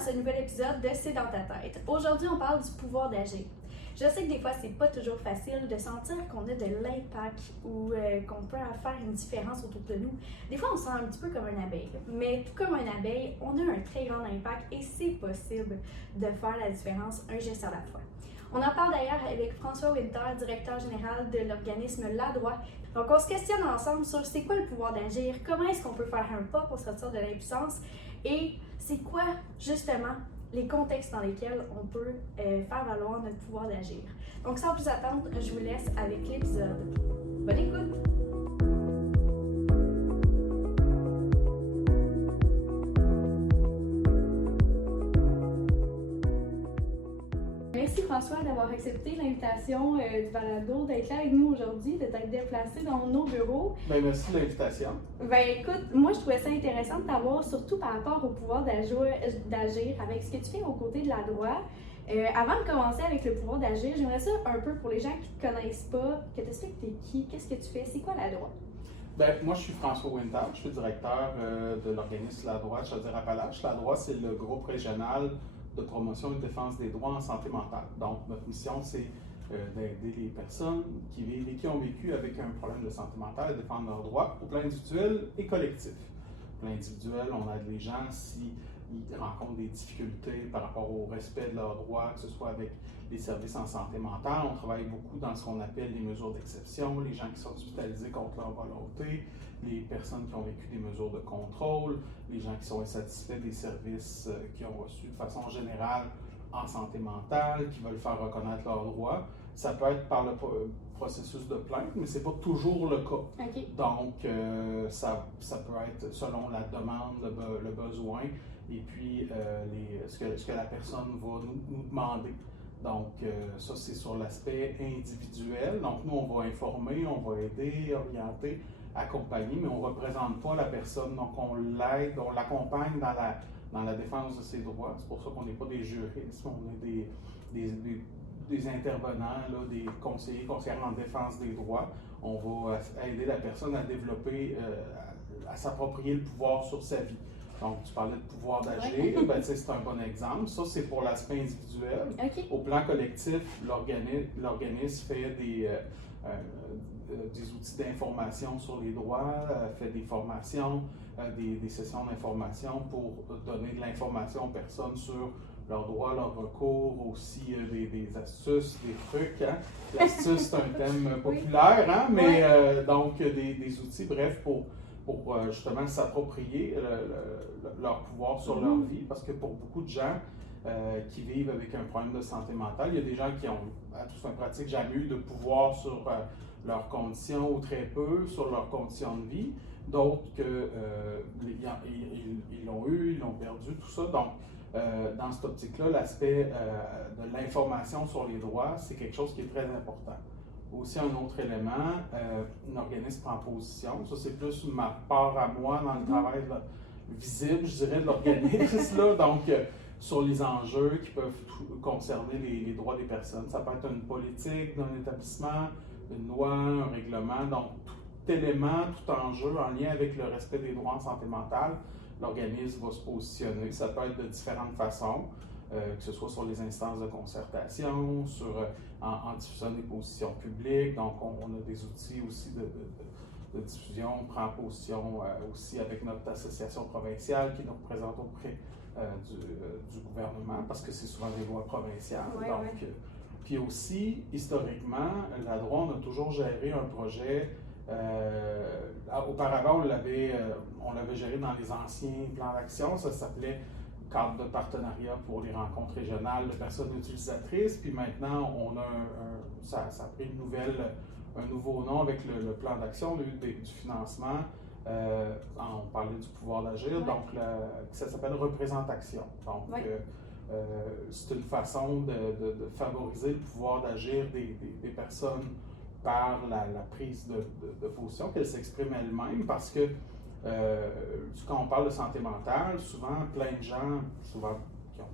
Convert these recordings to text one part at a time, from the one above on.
dans ce nouvel épisode de C'est dans ta tête. Aujourd'hui, on parle du pouvoir d'agir. Je sais que des fois, c'est pas toujours facile de sentir qu'on a de l'impact ou qu'on peut faire une différence autour de nous. Des fois, on se sent un petit peu comme une abeille. Mais tout comme une abeille, on a un très grand impact et c'est possible de faire la différence un geste à la fois. On en parle d'ailleurs avec François Winter, directeur général de l'organisme La Droit. Donc, on se questionne ensemble sur c'est quoi le pouvoir d'agir, comment est-ce qu'on peut faire un pas pour sortir de l'impuissance et c'est quoi, justement, les contextes dans lesquels on peut faire valoir notre pouvoir d'agir. Donc, sans plus attendre, je vous laisse avec l'épisode. Bonne écoute! Merci François d'avoir accepté l'invitation du balado, d'être là avec nous aujourd'hui, de t'être déplacé dans nos bureaux. Bien, merci de l'invitation. Ben écoute, moi je trouvais ça intéressant de t'avoir, surtout par rapport au pouvoir d'agir avec ce que tu fais aux côtés de La Droit. Avant de commencer avec le pouvoir d'agir, j'aimerais ça un peu pour les gens qui ne te connaissent pas, que tu expliques t'es qui, qu'est-ce que tu fais, c'est quoi La Droit? Ben, moi, je suis François Winter, je suis directeur de l'organisme La Droit de Chaudière-Appalaches. La Droit, c'est le groupe régional de promotion et de défense des droits en santé mentale. Donc, notre mission, c'est d'aider les personnes qui vivent et qui ont vécu avec un problème de santé mentale à défendre leurs droits au plan individuel et collectif. Au plan individuel, on aide les gens s'ils rencontrent des difficultés par rapport au respect de leurs droits, que ce soit avec les services en santé mentale. On travaille beaucoup dans ce qu'on appelle les mesures d'exception, les gens qui sont hospitalisés contre leur volonté, les personnes qui ont vécu des mesures de contrôle, les gens qui sont insatisfaits des services qu'ils ont reçus de façon générale en santé mentale, qui veulent faire reconnaître leurs droits. Ça peut être par le processus de plainte, mais ce n'est pas toujours le cas. Okay. Donc, ça peut être selon la demande, le besoin, et puis ce que la personne va nous demander. Donc, ça, c'est sur l'aspect individuel. Donc, nous, on va informer, on va aider, orienter, accompagner, mais on ne représente pas la personne. Donc, on l'aide, on l'accompagne dans la défense de ses droits. C'est pour ça qu'on n'est pas des juristes, on est des intervenants, là, des conseillères en défense des droits. On va aider la personne à développer, à s'approprier le pouvoir sur sa vie. Donc, tu parlais de pouvoir d'agir, ouais. ben, c'est un bon exemple. Ça, c'est pour l'aspect individuel. Okay. Au plan collectif, l'organisme fait des outils d'information sur les droits, fait des formations, des sessions d'information pour donner de l'information aux personnes sur leurs droits, leurs recours, aussi des astuces, des trucs. Hein? L'astuce, c'est un thème populaire, hein? Mais donc des outils, bref, pour justement s'approprier leur pouvoir sur leur vie, parce que pour beaucoup de gens qui vivent avec un problème de santé mentale, il y a des gens qui ont, à toute fin pratique, jamais eu de pouvoir sur leurs conditions ou très peu sur leurs conditions de vie. D'autres ils l'ont eu, ils l'ont perdu, tout ça. Donc, dans cette optique-là, l'aspect de l'information sur les droits, c'est quelque chose qui est très important. Aussi, un autre élément, l'organisme prend position. Ça, c'est plus ma part à moi dans le travail visible, je dirais, de l'organisme. Là. Donc, sur les enjeux qui peuvent concerner les droits des personnes. Ça peut être une politique d'un établissement, une loi, un règlement. Donc, tout élément, tout enjeu en lien avec le respect des droits en santé mentale, l'organisme va se positionner. Ça peut être de différentes façons. Que ce soit sur les instances de concertation, en diffusant des positions publiques. Donc, on a des outils aussi de diffusion. On prend position aussi avec notre association provinciale qui nous représente auprès du gouvernement, parce que c'est souvent des lois provinciales. Ouais, donc, ouais. Puis aussi, historiquement, La Droit, on a toujours géré un projet. Auparavant, on l'avait géré dans les anciens plans d'action. Ça s'appelait cadre de partenariat pour les rencontres régionales de personnes utilisatrices. Puis maintenant, on a ça a pris un nouveau nom avec le plan d'action, on a eu du financement. On parlait du pouvoir d'agir, ouais. Donc ça s'appelle représentation. Donc, ouais. C'est une façon de favoriser le pouvoir d'agir des personnes par la prise de position, qu'elles s'expriment elles-mêmes, parce que quand on parle de santé mentale, souvent plein de gens, qui ont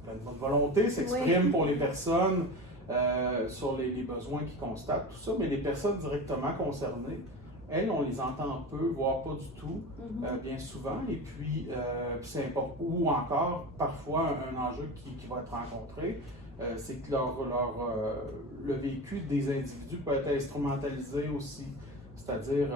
plein de bonne volonté, s'expriment pour les personnes sur les besoins qu'ils constatent, tout ça, mais les personnes directement concernées elles, on les entend peu, voire pas du tout, bien souvent. Et puis, c'est important. Ou encore, parfois, un enjeu qui va être rencontré, c'est que le vécu des individus peut être instrumentalisé aussi. C'est-à-dire,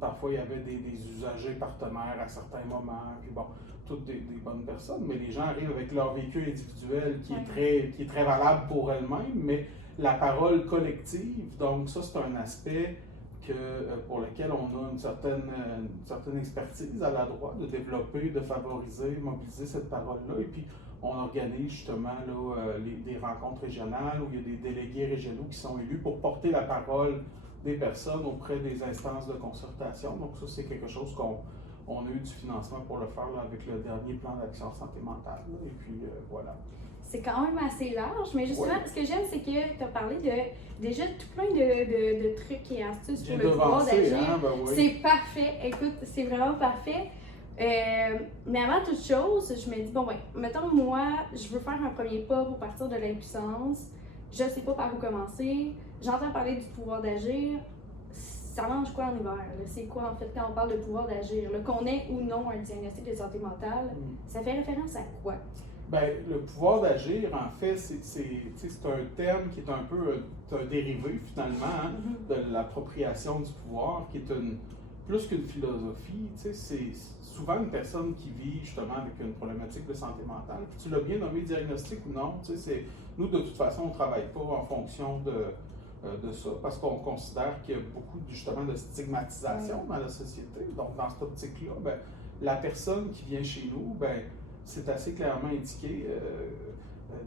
parfois, il y avait des usagers partenaires à certains moments, puis bon, toutes des bonnes personnes, mais les gens arrivent avec leur vécu individuel qui est très valable pour elles-mêmes, mais la parole collective, donc ça, c'est un aspect pour lequel on a une certaine expertise à la droite, de développer, de favoriser, mobiliser cette parole-là, et puis on organise justement là, des rencontres régionales où il y a des délégués régionaux qui sont élus pour porter la parole des personnes auprès des instances de concertation. Donc ça, c'est quelque chose qu'on a eu du financement pour le faire là, avec le dernier plan d'action santé mentale. Là, et puis voilà. C'est quand même assez large, mais justement, ce que j'aime, c'est que tu as parlé de déjà tout plein de trucs et astuces pour le pouvoir d'agir. Hein, ben oui. C'est parfait. Écoute, c'est vraiment parfait. Mais avant toute chose, je me dis, bon, mettons, moi, je veux faire un premier pas pour partir de l'impuissance. Je sais pas par où commencer. J'entends parler du pouvoir d'agir. Ça mange quoi en hiver? C'est quoi, en fait, quand on parle de pouvoir d'agir? Qu'on ait ou non un diagnostic de santé mentale, ça fait référence à quoi? Bien, le pouvoir d'agir, en fait, c'est un terme qui est un peu un dérivé, finalement, hein, de l'appropriation du pouvoir, qui est plus qu'une philosophie. C'est souvent une personne qui vit justement avec une problématique de santé mentale. Puis tu l'as bien nommé, diagnostic ou non. Nous, de toute façon, on ne travaille pas en fonction de ça, parce qu'on considère qu'il y a beaucoup justement de stigmatisation dans la société. Donc, dans cette optique-là, ben, la personne qui vient chez nous, ben, c'est assez clairement indiqué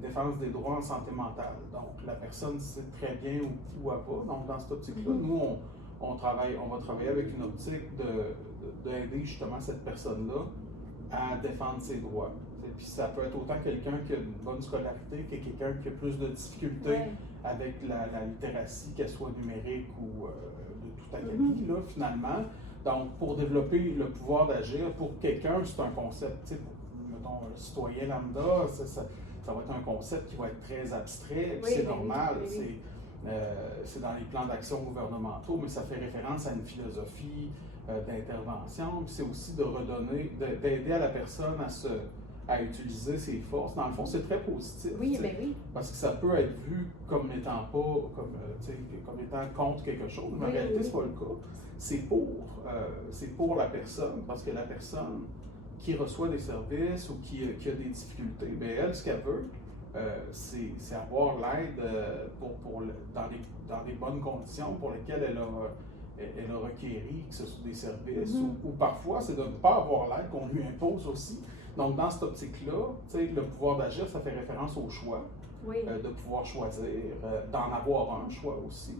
défense des droits en santé mentale. Donc, la personne sait très bien où elle va. Donc, dans cette optique-là, nous, on va travailler avec une optique d'aider justement cette personne-là à défendre ses droits. Et puis, ça peut être autant quelqu'un qui a une bonne scolarité que quelqu'un qui a plus de difficultés avec la littératie, qu'elle soit numérique ou de tout acabit, là, finalement. Donc, pour développer le pouvoir d'agir, pour quelqu'un, c'est un concept, mettons, un citoyen lambda, ça va être un concept qui va être très abstrait, c'est normal, c'est dans les plans d'action gouvernementaux, mais ça fait référence à une philosophie d'intervention, puis c'est aussi d'aider à la personne à utiliser ses forces. Dans le fond, c'est très positif. Parce que ça peut être vu comme n'étant pas, comme étant contre quelque chose, mais en réalité, c'est pas le cas. C'est pour la personne, parce que la personne qui reçoit des services ou qui a des difficultés, bien, elle, ce qu'elle veut, c'est avoir l'aide dans des bonnes conditions pour lesquelles elle a requéri, que ce soit des services, ou parfois, c'est de ne pas avoir l'aide qu'on lui impose aussi. Donc, dans cette optique-là, le pouvoir d'agir, ça fait référence au choix, de pouvoir choisir, d'en avoir un choix aussi.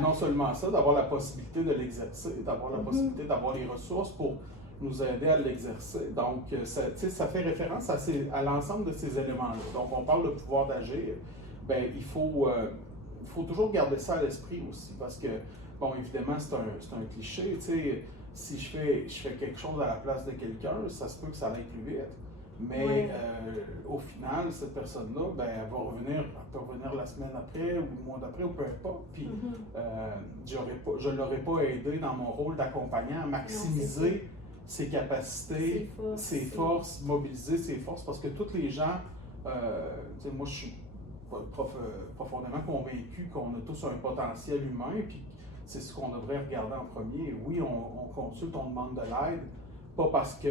Non seulement ça, d'avoir la possibilité de l'exercer, d'avoir la possibilité d'avoir les ressources pour nous aider à l'exercer. Donc, ça fait référence à l'ensemble de ces éléments-là. Donc, on parle de pouvoir d'agir. Bien, il faut toujours garder ça à l'esprit aussi, parce que, bon, évidemment, c'est un cliché, si je fais quelque chose à la place de quelqu'un, ça se peut que ça aille plus vite. Mais au final, cette personne-là, ben, elle peut revenir la semaine après ou le mois d'après ou peu importe. Puis je ne l'aurais pas aidé dans mon rôle d'accompagnant à maximiser ses capacités, ses forces, mobiliser ses forces. Parce que tous les gens, moi je suis profondément convaincu qu'on a tous un potentiel humain. Puis c'est ce qu'on devrait regarder en premier. Oui, on consulte, on demande de l'aide. Pas parce que,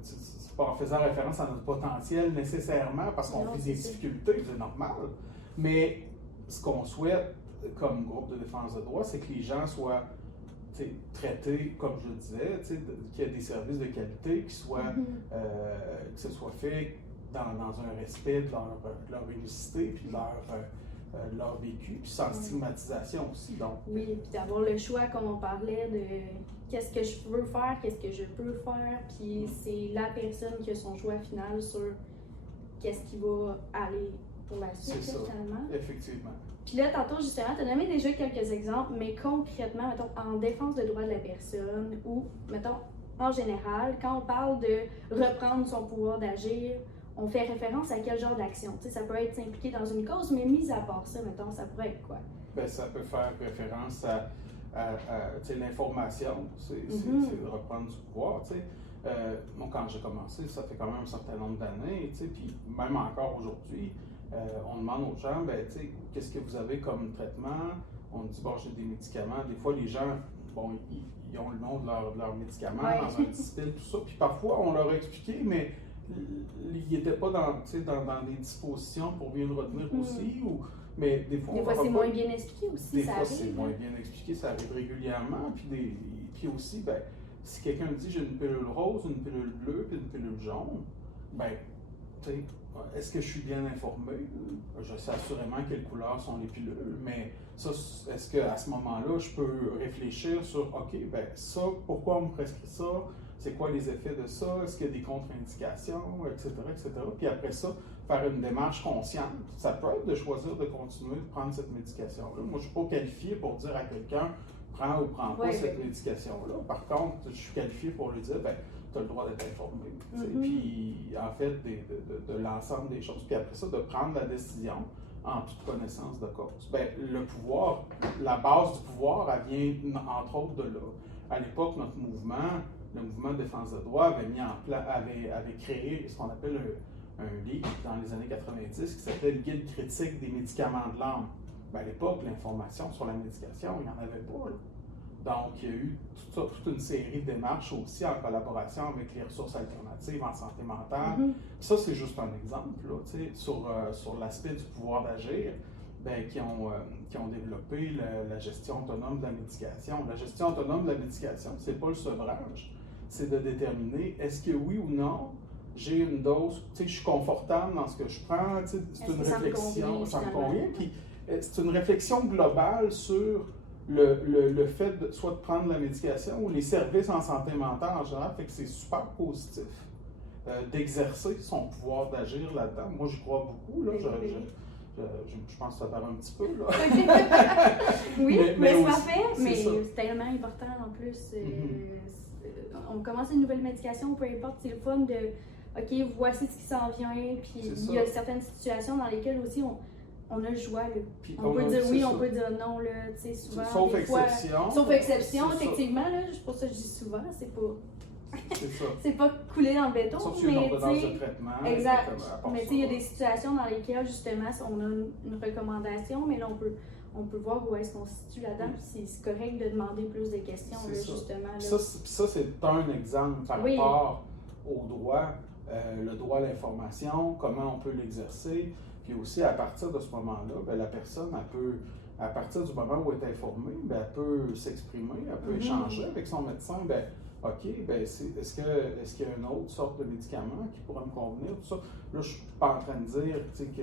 c'est pas en faisant référence à notre potentiel nécessairement, parce qu'on vit des difficultés, c'est normal. Mais ce qu'on souhaite comme groupe de défense de droits, c'est que les gens soient traités, comme je le disais, qu'il y ait des services de qualité, que ce soit fait dans un respect de leur unicité, puis de leur vécu, puis sans stigmatisation aussi. Donc. Oui, puis d'avoir le choix, comme on parlait, de qu'est-ce que je veux faire, qu'est-ce que je peux faire, puis c'est la personne qui a son choix final sur qu'est-ce qui va aller pour la suite, finalement. Effectivement. Puis là, tantôt, justement, tu as nommé déjà quelques exemples, mais concrètement, mettons, en défense de droits de la personne ou, mettons, en général, quand on parle de reprendre son pouvoir d'agir, on fait référence à quel genre d'action? Ça peut être s'impliquer dans une cause, mais mis à part ça, mettons, ça pourrait être quoi? ben, ça peut faire référence à l'information, c'est de reprendre du pouvoir. Moi, quand j'ai commencé, ça fait quand même un certain nombre d'années, puis même encore aujourd'hui, on demande aux gens, ben, qu'est-ce que vous avez comme traitement? On dit, bon, j'ai des médicaments. Des fois, les gens, bon, ils ont le nom de leur médicament dans un dispositif, tout ça. Puis parfois, on leur a expliqué, mais ils n'étaient pas dans des dispositions pour bien le retenir aussi. Mais des fois, c'est moins bien expliqué aussi. Des fois, c'est moins bien expliqué, ça arrive régulièrement. Puis aussi, ben, si quelqu'un me dit j'ai une pilule rose, une pilule bleue, puis une pilule jaune, ben, tu sais, est-ce que je suis bien informé? Je sais assurément quelles couleurs sont les pilules, mais ça, est-ce qu'à ce moment-là, je peux réfléchir sur, OK, ben ça, pourquoi on me prescrit ça? C'est quoi les effets de ça? Est-ce qu'il y a des contre-indications, etc., etc. Puis après ça, faire une démarche consciente. Ça peut être de choisir de continuer de prendre cette médication-là. Moi, je ne suis pas qualifié pour dire à quelqu'un, prends ou prends pas cette médication-là. Par contre, je suis qualifié pour lui dire, ben, tu as le droit d'être informé. Puis, en fait, de l'ensemble des choses. Puis après ça, de prendre la décision en toute connaissance de cause. Ben, le pouvoir, la base du pouvoir, elle vient entre autres de là. À l'époque, notre mouvement, le mouvement de défense de droit, avait créé ce qu'on appelle un livre dans les années 90 qui s'appelait le Guide critique des médicaments de l'âme. Ben, à l'époque, l'information sur la médication, il n'y en avait pas. Là. Donc, il y a eu toute une série de démarches aussi en collaboration avec les ressources alternatives en santé mentale. Ça, c'est juste un exemple là, sur l'aspect du pouvoir d'agir, ben, qui ont développé la gestion autonome de la médication. La gestion autonome de la médication, ce n'est pas le sevrage, c'est de déterminer est-ce que oui ou non, j'ai une dose, je suis confortable dans ce que je prends, c'est une réflexion, ça me convient, puis c'est une réflexion globale sur le fait soit de prendre la médication ou les services en santé mentale en général, fait que c'est super positif d'exercer son pouvoir d'agir là-dedans. Moi, j'y crois beaucoup, là, je pense que ça paraît un petit peu, là. Oui, mais c'est parfait, mais c'est tellement important en plus. On commence une nouvelle médication, peu importe, c'est le fun de OK, voici ce qui s'en vient, puis il y a certaines situations dans lesquelles aussi on a le choix. On peut dire oui, on peut dire non, là, tu sais, souvent. Sauf exception. Sauf exception, effectivement, là, c'est pour ça que je dis souvent, c'est pas. C'est pas coulé dans le béton, sauf mais tu sais. De traitement. Exact. Mais tu sais, il y a des situations dans lesquelles, justement, on a une recommandation, mais là, on peut voir où est-ce qu'on se situe là-dedans, puis c'est correct de demander plus de questions, là, justement. Là. Ça, c'est un exemple par rapport au droit, le droit à l'information, comment on peut l'exercer, puis aussi à partir de ce moment-là, ben, la personne, elle peut, à partir du moment où elle est informée, ben, elle peut s'exprimer, elle peut échanger avec son médecin, ben, OK, ben, est-ce qu'il y a une autre sorte de médicament qui pourrait me convenir, tout ça. Là, je ne suis pas en train de dire, que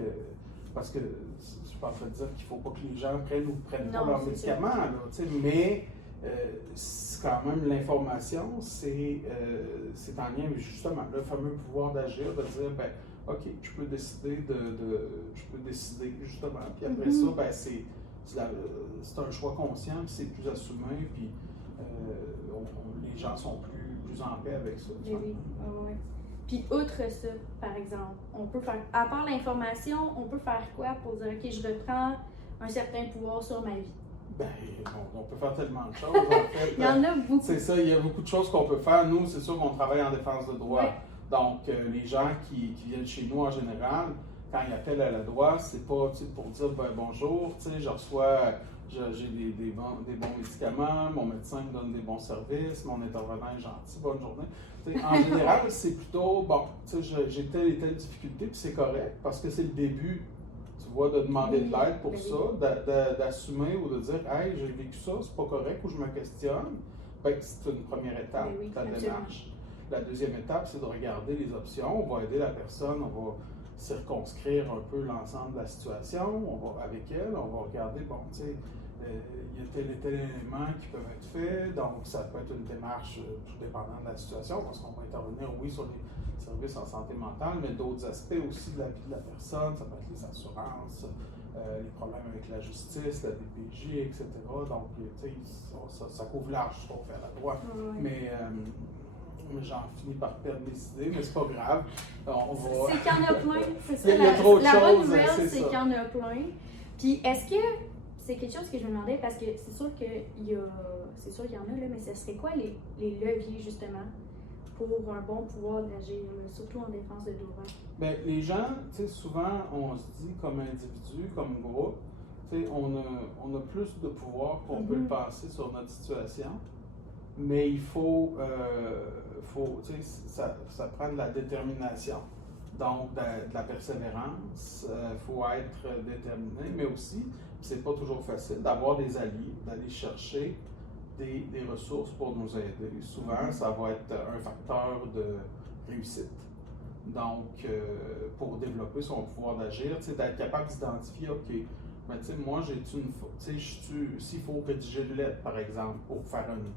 parce que je suis pas en train de dire qu'il ne faut pas que les gens prennent ou prennent pas leurs médicaments, là, mais c'est quand même l'information, c'est en lien avec justement le fameux pouvoir d'agir, de dire, ben, OK, je peux décider justement, puis après ça, ben, c'est un choix conscient, puis c'est plus assumé, puis les gens sont plus en paix avec ça. Oui. Puis outre ça, par exemple, on peut faire, à part l'information, on peut faire quoi pour dire, OK, je reprends un certain pouvoir sur ma vie? Ben, on peut faire tellement de choses, en fait. Il y en a beaucoup. C'est ça, il y a beaucoup de choses qu'on peut faire. Nous, c'est sûr qu'on travaille en défense de droit. Donc, les gens qui viennent chez nous en général, quand ils appellent à la droite, c'est pas pour dire ben, bonjour, j'ai des bons médicaments, mon médecin me donne des bons services, mon intervenant est gentil, bonne journée. En général, c'est plutôt bon, j'ai telle et telle difficulté, puis c'est correct parce que c'est le début. Tu vois, de demander de l'aide pour ça, d'assumer ou de dire hey, j'ai vécu ça, c'est pas correct, ou je me questionne. Ben, c'est une première étape de la démarche. La deuxième étape, c'est de regarder les options. On va aider la personne, on va circonscrire un peu l'ensemble de la situation. Avec elle, on va regarder, bon, tu sais, il y a tel et tel élément qui peuvent être faits. Donc, ça peut être une démarche tout dépendant de la situation, parce qu'on va intervenir, oui, sur les services en santé mentale, mais d'autres aspects aussi de la vie de la personne. Ça peut être les assurances, les problèmes avec la justice, la DPJ, etc. Donc, tu sais, ça couvre large ce qu'on fait à la droite. Mais j'en finis par perdre mes idées, mais c'est pas grave. C'est qu'il y en a plein, c'est ça. Il y a trop de choses. La bonne nouvelle, c'est qu'il y en a plein. Puis est-ce que c'est quelque chose que je me demandais parce que c'est sûr qu'il y en a, là, mais ce serait quoi les leviers justement pour un bon pouvoir d'agir, surtout en défense de droit? Bien, les gens, tu sais, souvent, on se dit comme individu, comme groupe, tu sais, on a plus de pouvoir qu'on peut le passer sur notre situation, mais il faut tu sais, ça prend de la détermination. Donc, de la persévérance, il faut être déterminé, mais aussi, c'est pas toujours facile d'avoir des alliés, d'aller chercher des ressources pour nous aider. Souvent, ça va être un facteur de réussite. Donc, pour développer son pouvoir d'agir, tu sais, d'être capable d'identifier, OK, mais tu sais, moi, j'ai-tu une faute? Tu sais, s'il faut rédiger une lettre, par exemple, pour faire une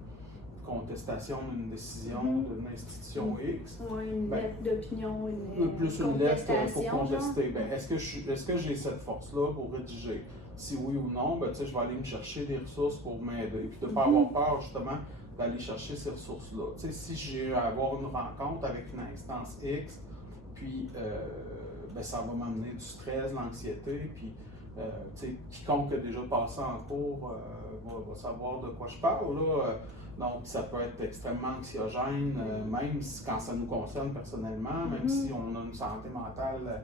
contestation d'une décision d'une institution X. Oui, une lettre d'opinion, plus une une lettre pour contestation, contester. Ben, est-ce que j'ai cette force-là pour rédiger? Si oui ou non, ben, je vais aller me chercher des ressources pour m'aider. Puis de ne pas avoir peur, justement, d'aller chercher ces ressources-là. Si j'ai eu à avoir une rencontre avec une instance X, puis ben, ça va m'amener du stress, de l'anxiété, puis quiconque a déjà passé en cours va savoir de quoi je parle. Là. Donc, ça peut être extrêmement anxiogène, même quand ça nous concerne personnellement, même si on a une santé mentale.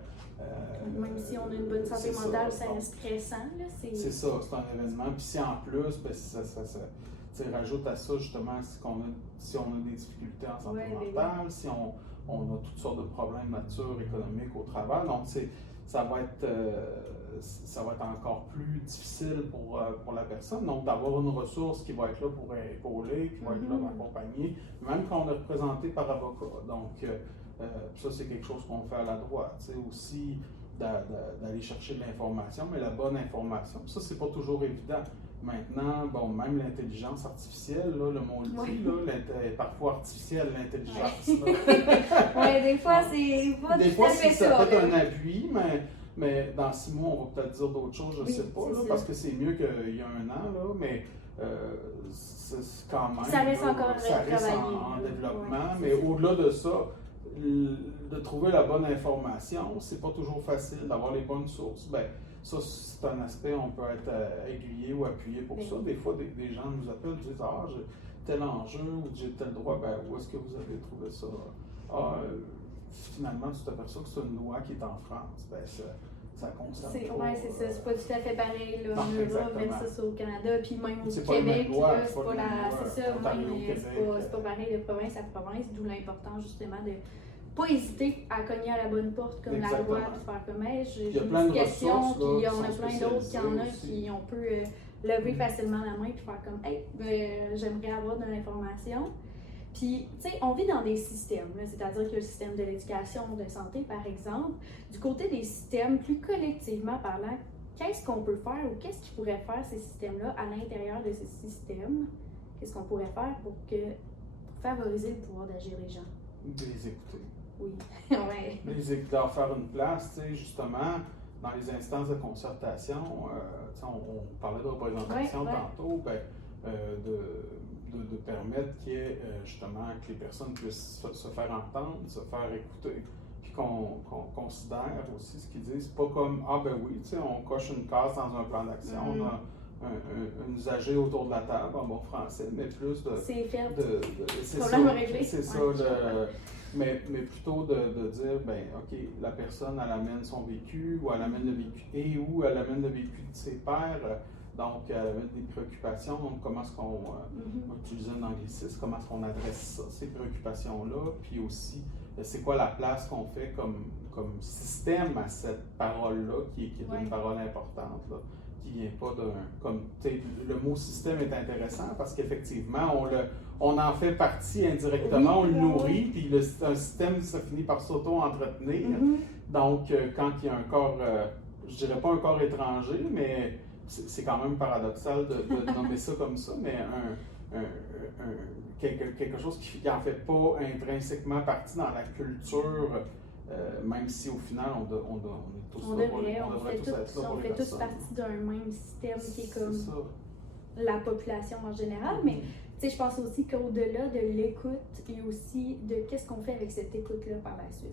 Même si on a une bonne santé mentale, ça reste stressant. C'est ça, c'est un événement. Puis si en plus, ben, ça rajoute à ça justement si on a des difficultés en santé mentale, si on a toutes sortes de problèmes de nature économique au travail. Donc, ça va être encore plus difficile pour la personne. Donc, d'avoir une ressource qui va être là pour épauler, qui va être là pour accompagner, même quand on est représenté par avocat. Donc, ça, c'est quelque chose qu'on fait à la droite. C'est aussi d'aller chercher de l'information, mais la bonne information. Ça, c'est pas toujours évident. Maintenant, bon, même l'intelligence artificielle, là, le mot le dit, là, est parfois artificielle, l'intelligence. Oui, des fois, c'est pas des tout fois, à fait ça ça. peut être un appui, mais dans 6 mois, on va peut-être dire d'autres choses, je ne sais pas, là, parce que c'est mieux qu'il y a 1 an, là, mais c'est quand même. Ça reste encore ça reste en développement, mais au-delà de ça, de trouver la bonne information, c'est pas toujours facile d'avoir les bonnes sources. Ben, ça, c'est un aspect, on peut être aiguillé ou appuyé pour ça. Des fois, des gens nous appellent et disent « Ah, j'ai tel enjeu ou j'ai tel droit. » Ben, où est-ce que vous avez trouvé ça? Ah, finalement, tu t'aperçois que c'est une loi qui est en France. Ben, ça concerne pas. Oui, c'est ça. C'est pas tout à fait pareil. Là. Non, On va mettre ça sur le Canada, puis même au Québec. C'est pas pareil de province à province, d'où l'importance justement de pas hésiter à cogner à la bonne porte comme la loi, puis faire comme j'ai une question, puis on a plein d'autres qui en a qui on peut lever facilement la main puis faire comme j'aimerais avoir de l'information. Puis, tu sais, on vit dans des systèmes, c'est-à-dire que le système de l'éducation, de santé, par exemple, du côté des systèmes, plus collectivement parlant, qu'est-ce qu'on peut faire ou qu'est-ce qu'ils pourraient faire ces systèmes-là à l'intérieur de ces systèmes? Qu'est-ce qu'on pourrait faire pour favoriser le pouvoir d'agir des gens? De les écouter. Oui, ouais. Les écouter, leur faire une place, tu sais, justement, dans les instances de concertation, on parlait de représentation tantôt, ben, de permettre qu'il y ait justement que les personnes puissent se faire entendre, se faire écouter, puis qu'on considère aussi ce qu'ils disent, pas comme ah ben oui, tu sais, on coche une case dans un plan d'action, on a un usager autour de la table en bon français, mais plus de. C'est fait. C'est problème ça, réglé. c'est ça. Mais plutôt de dire, ben OK, la personne, elle amène son vécu, ou elle amène le vécu, ou elle amène le vécu de ses pairs. Donc, elle amène des préoccupations. Donc, comment est-ce qu'on utilise un anglicisme, comment est-ce qu'on adresse ça, ces préoccupations-là, puis aussi, c'est quoi la place qu'on fait comme système à cette parole-là, qui est une parole importante, là, qui vient pas le mot système est intéressant parce qu'effectivement, on en fait partie indirectement, on le nourrit, puis un système, ça finit par s'auto-entretenir. Donc, quand il y a un corps, je dirais pas un corps étranger, mais c'est quand même paradoxal de nommer ça comme ça, mais quelque chose qui n'en fait pas intrinsèquement partie dans la culture, même si au final on est tous là pour les personnes. On fait tous partie d'un même système qui est comme la population en général, mais je pense aussi qu'au-delà de l'écoute et aussi de qu'est-ce qu'on fait avec cette écoute-là par la suite.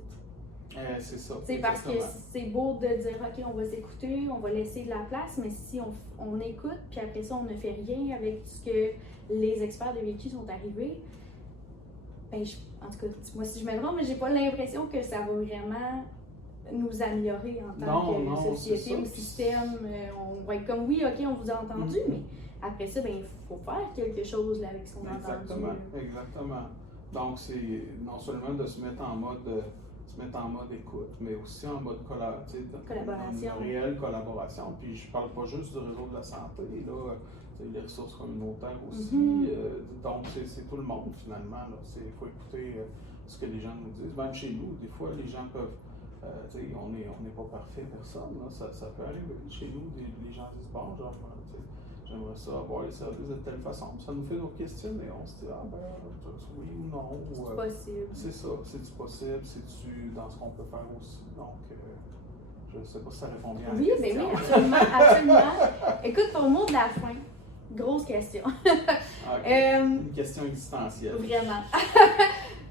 C'est ça. C'est parce que exactement. c'est beau de dire, OK, on va s'écouter, on va laisser de la place, mais si on écoute, puis après ça, on ne fait rien avec ce que les experts de vécu sont arrivés, ben, en tout cas, moi, si je me trompe, mais j'ai pas l'impression que ça va vraiment nous améliorer en tant Non, que c'est société ça. ou système. On va être comme, oui, OK, on vous a entendu, mais après ça, ben, il faut faire quelque chose là, avec ce qu'on a Exactement, entendu. exactement. Donc, c'est non seulement de se mettre en mode écoute, mais aussi en mode Collaboration. Une réelle collaboration. Puis je parle pas juste du réseau de la santé, là, les ressources communautaires aussi. Donc, c'est tout le monde finalement. Il faut écouter ce que les gens nous disent. Même chez nous, des fois, les gens peuvent. On n'est pas parfait, personne. Là. Ça peut arriver. Chez nous, les gens disent bon, genre, j'aimerais ça avoir les services de telle façon. Ça nous fait nos questions et on se dit ah ben oui ou non. C'est possible. C'est ça, c'est-tu possible, c'est-tu dans ce qu'on peut faire aussi. Donc, je ne sais pas si ça répond bien à la Oui, question. ben oui, absolument, absolument. Écoute, pour le mot de la fin, grosse question. Une question existentielle. Vraiment.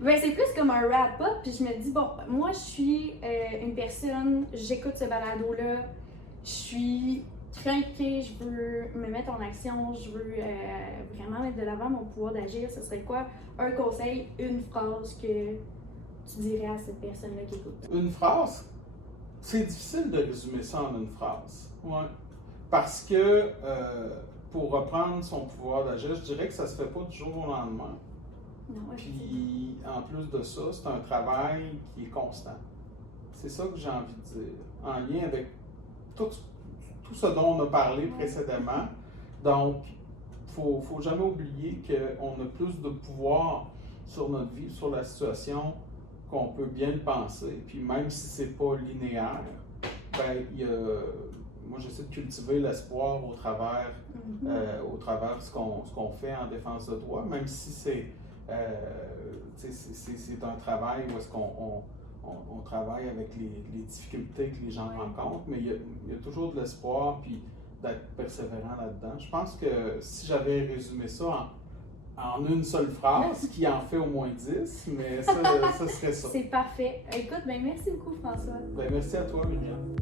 Ben, c'est plus comme un wrap-up, puis je me dis, bon, moi, je suis une personne, j'écoute ce balado-là, je suis craquée, je veux me mettre en action, je veux vraiment mettre de l'avant mon pouvoir d'agir. Ce serait quoi un conseil, une phrase que tu dirais à cette personne-là qui écoute? Une phrase, c'est difficile de résumer ça en une phrase. Ouais. Parce que pour reprendre son pouvoir d'agir, je dirais que ça se fait pas du jour au lendemain. Non, Puis en plus de ça, c'est un travail qui est constant. C'est ça que j'ai envie de dire. En lien avec tout ce dont on a parlé précédemment. Donc, faut jamais oublier qu'on a plus de pouvoir sur notre vie, sur la situation, qu'on peut bien le penser. Puis même si c'est pas linéaire, ben, moi j'essaie de cultiver l'espoir au travers ce qu'on fait en défense de droit, même si c'est un travail où est-ce qu'on travaille avec les difficultés que les gens rencontrent, mais il y a toujours de l'espoir puis d'être persévérant là-dedans. Je pense que si j'avais résumé ça en une seule phrase, qui en fait au moins 10, mais ça serait ça. C'est parfait. Écoute, ben merci beaucoup, François. Ben, merci à toi, Myriam.